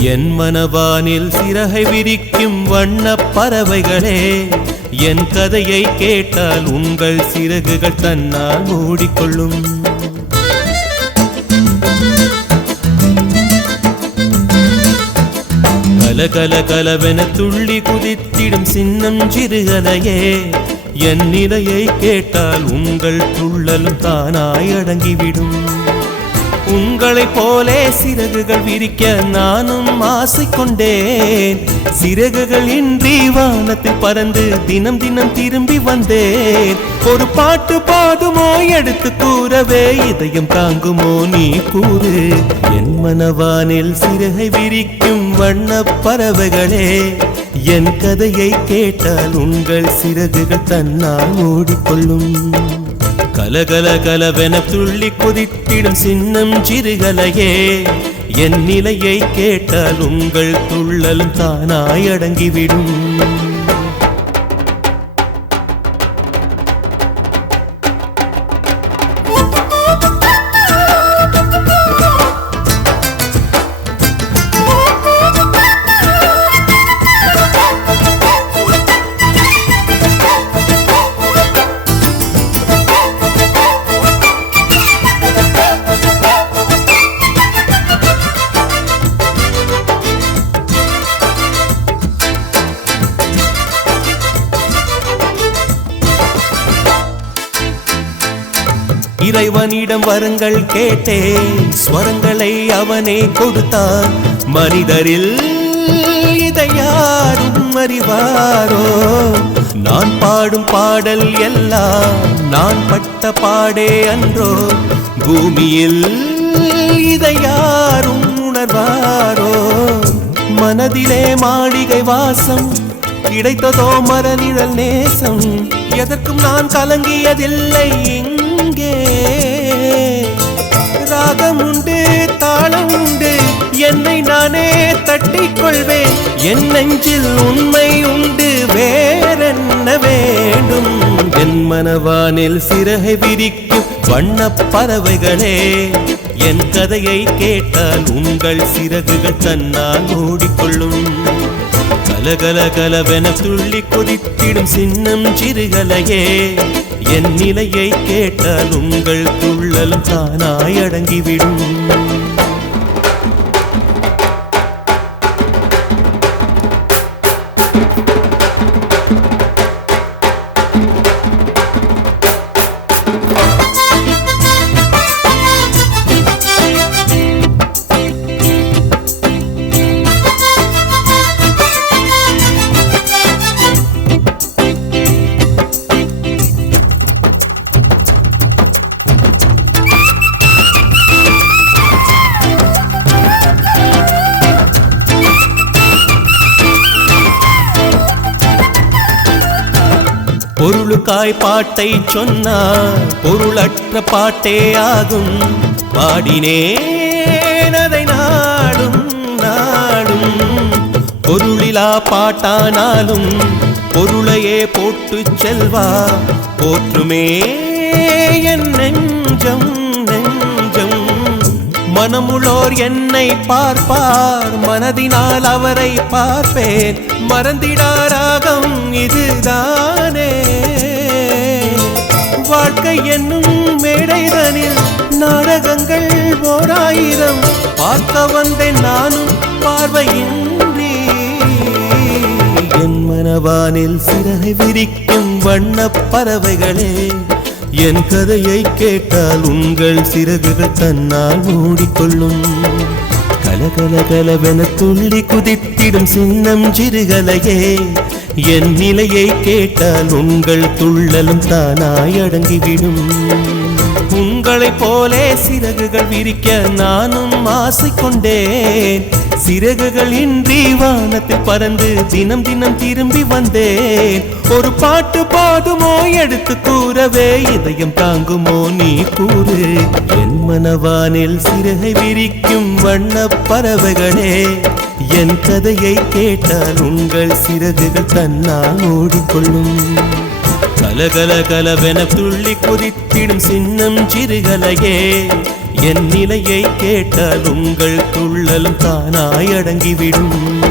என் மனவானில் சிறகை விரிக்கும் வண்ணப் பறவைகளே, என் கதையை கேட்டால் உங்கள் சிறகுகள் தன்னால் மூடிக்கொள்ளும். கலகல கலவென துள்ளி குதித்திடும் சின்னம் சிறுகலையே, என் நிலையை கேட்டால் உங்கள் துள்ளலும் தானாய் அடங்கிவிடும். உங்களைப் போலே சிறகுகள் விரிக்க நானும் ஆசை கொண்டேன். சிறகுகள் இன்றி வானத்தில் பறந்து தினம் தினம் திரும்பி வந்தேன். ஒரு பாட்டு பாடுமோ எடுத்து கூறவே, இதயம் தாங்குமோ நீ கூறு. என் மனவானில் சிறகை விரிக்கும் வண்ணப் பறவைகளே, என் கதையை கேட்டால் உங்கள் சிறகுகள் தன்னால் மூடிக்கொள்ளும். கலகல கலவென துள்ளி குதித்திடும் சின்னம் சிறுகலையே, என் நிலையை கேட்டால் உங்கள் துள்ளலும் தானாய் அடங்கிவிடும். இறைவனிடம் வரங்கள் கேட்டேன், ஸ்வரங்களை அவனே கொடுத்தான். மனிதரில் இதை யாரும் அறிவாரோ? நான் பாடும் பாடல் எல்லாம் நான் பட்ட பாடே அன்றோ? பூமியில் இதை யாரும் உணர்வாரோ? மனதிலே மாளிகை வாசம், கிடைத்ததோ மரநிழல் நேசம். எதற்கும் நான் கலங்கியதில்லை. ராகம் உண்டு, தாளம் உண்டு, என்னை நானே தட்டிக் கொள்வேன். என் நெஞ்சில் உண்மை உண்டு, வேறென்ன வேண்டும்? என் மனவானில் சிறகை விரிக்கும் வண்ணப் பறவைகளே, என் கதையை கேட்டால் உங்கள் சிறகுகள் தன்னால் மூடிக்கொள்ளும். கலகல கலவென துள்ளி குதித்திடும் சின்னம் சிறுகலையே, என் நிலையை கேட்டால் உங்கள் துள்ளலும் தானாய் அடங்கிவிடும். பொருளுக்காய் பாட்டை சொன்னார், பொருளற்ற பாட்டே ஆகும். பாடினேன் அதை நாடும் நாடும். பொருளிலா பாட்டானாலும் பொருளையே போட்டு செல்வா போற்றுமே என் நெஞ்சம் நெஞ்சம். மனமுள்ளோர் என்னை பார்ப்பார், மனதினால் அவரை பார்ப்பேன். மறந்திடாராகம் இதுதானே வாழ்க்கை என்னும் மேடைதனில் நாடகங்கள் ஓராயிரம். பார்க்க வந்தேன் நானும் பார்வையின்றி. என் மனவானில் சிறகை விரிக்கும் வண்ணப் பறவைகளே, என் கதையை கேட்டால் உங்கள் சிறகுகள் தன்னால் மூடிக்கொள்ளும். கலகல கலவென துள்ளி குதித்திடும் சின்னம் சிறுகலையே, என் நிலையை கேட்டால் உங்கள் துள்ளலும் தானாய் அடங்கிவிடும். உங்களைப் போலே சிறகுகள் விரிக்க நானும் ஆசை கொண்டேன். சிறகுகள் இன்றி வானத்தில் பறந்து தினம் தினம் திரும்பி வந்தேன். ஒரு பாட்டு பாடுமோ எடுத்து கூறவே, இதயம் தாங்குமோ நீ கூறு. என் மனவானில் சிறகை விரிக்கும் வண்ணப் பறவைகளே, என் கதையை கேட்டால் உங்கள் சிறகுகள் தன்னால் மூடிக்கொள்ளும். கலகல கலவென துள்ளி குதித்திடும் சின்னம் சிறுகலையே, என் நிலையை கேட்டால் உங்கள் துள்ளலும் தானாய் அடங்கிவிடும்.